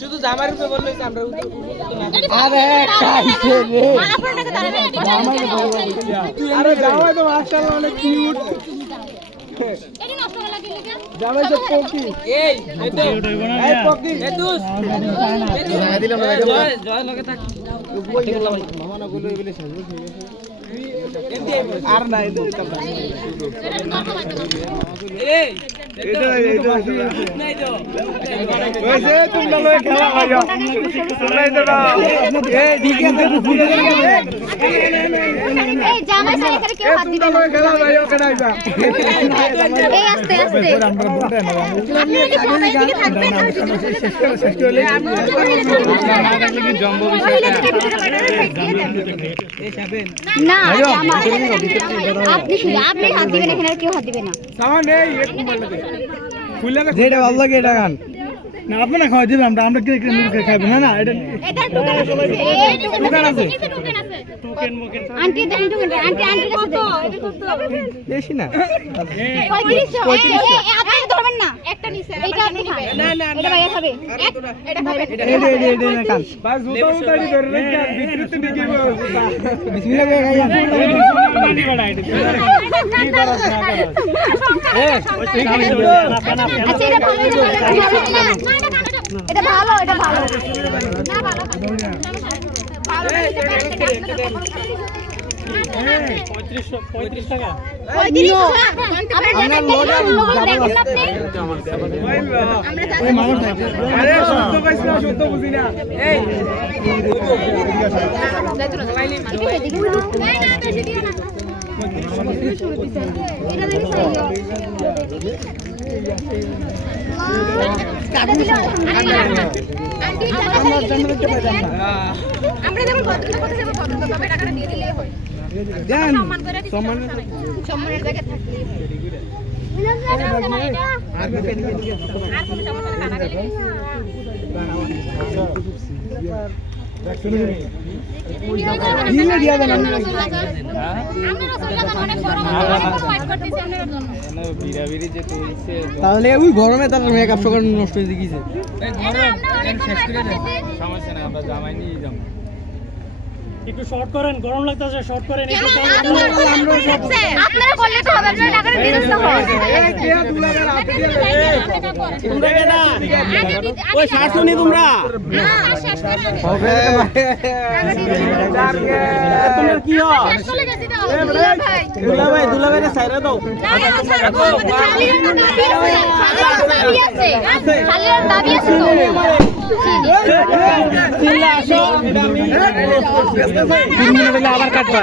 শুধু জামার উপরে বললে আমরা আরে খাইছে রে আরে জামাই তো মাশাআল্লাহ অনেক কিউট এটি নষ্ট করা লাগে লাগে জামাই তো পকি এই তো এই পকি এ দুস জায়গা দিলাম না জয় জয় লগে থাক মামা না কইলো বলে সাজু হয়ে গেছে এমনি আর না এটা এই এটা নাই তো ওইসে তোমরা লয় খেলা আয়া তোমরা এটা এই দিকে ফুলে এই জামাই সাথে করে কেউ হাত দিবে না লয় খেলা আয়া কেনাইবা এই আস্তে আস্তে আমরা বলতে না আপনারা কি সবাই দিকে থাকবেন আর শেষ করে কি জম্বো বিষয়টা না আপনি আপনি হাত দিবেন এখানে আর কেউ হাত দিবে না সামান নেই এক মোবাইল লাগে ফুলে যেটা ভালো লাগে এটা গান না আপনি খাওয়া দিবেন আমরা কে কে মুখে খাইব না না এটা এটা দোকান আছে এই দোকান আছে টোকেন মোকেন আন্টি দেন টোকেন আন্টি আন্টির কাছে দেন বেশি না 3500 আপনি ধরবেন না একটা নিচে এটা আপনি খান না না এটা ভাইয়া খাবে এটা খাবে এটা না কান বাস জুতা উতাড়ি ধরে রেখে বিক্রিতে নিয়ে গিয়ে বিসমিল্লাহ কে খাইয়া মানি বাড়াই দে কি করছ না করছ আচ্ছা এটা ভালো এটা ভালো না ভালো ভালো 35 টাকা আরে শব্দ পাইছ না শব্দ বুঝি না এই আমরা যেমন কথা যাবো তবে টাকাটা দিয়ে দিলেই হয় দেন সম্মানের জায়গা থাকলে আর কোনো সমস্যা না দিলে দিয়া দেন আমরা রসগোল্লা অনেক গরম ফাইট করতেছি আপনাদের জন্য বিরাবিরি যে তুলছে তাহলে ওই গরমে তার মেকআপ সকাল নষ্ট হয়ে গেছে সমস্যা না আমরা জামাই নিয়ে যাব একটু শর্ট করেন, গরম লাগতেছে, শর্ট করেন একটু। আপনারা বললে তো হবে, আপনারা টাকাটা দিয়ে দিতে হবে। তোমরা কেডা ওই শাশুনি তোমরা না শেষ করে আগে হবে তোমরা কি হয় শেষ করে গেছি দাও ভাই দুলাভাই রে সাইরা দাও না না ছাড়বো খালির দাবি আছে খালির দাবি আছে তো চিল্লা আসো এটা আমি 3 মিনিট হলে আবার কাটবা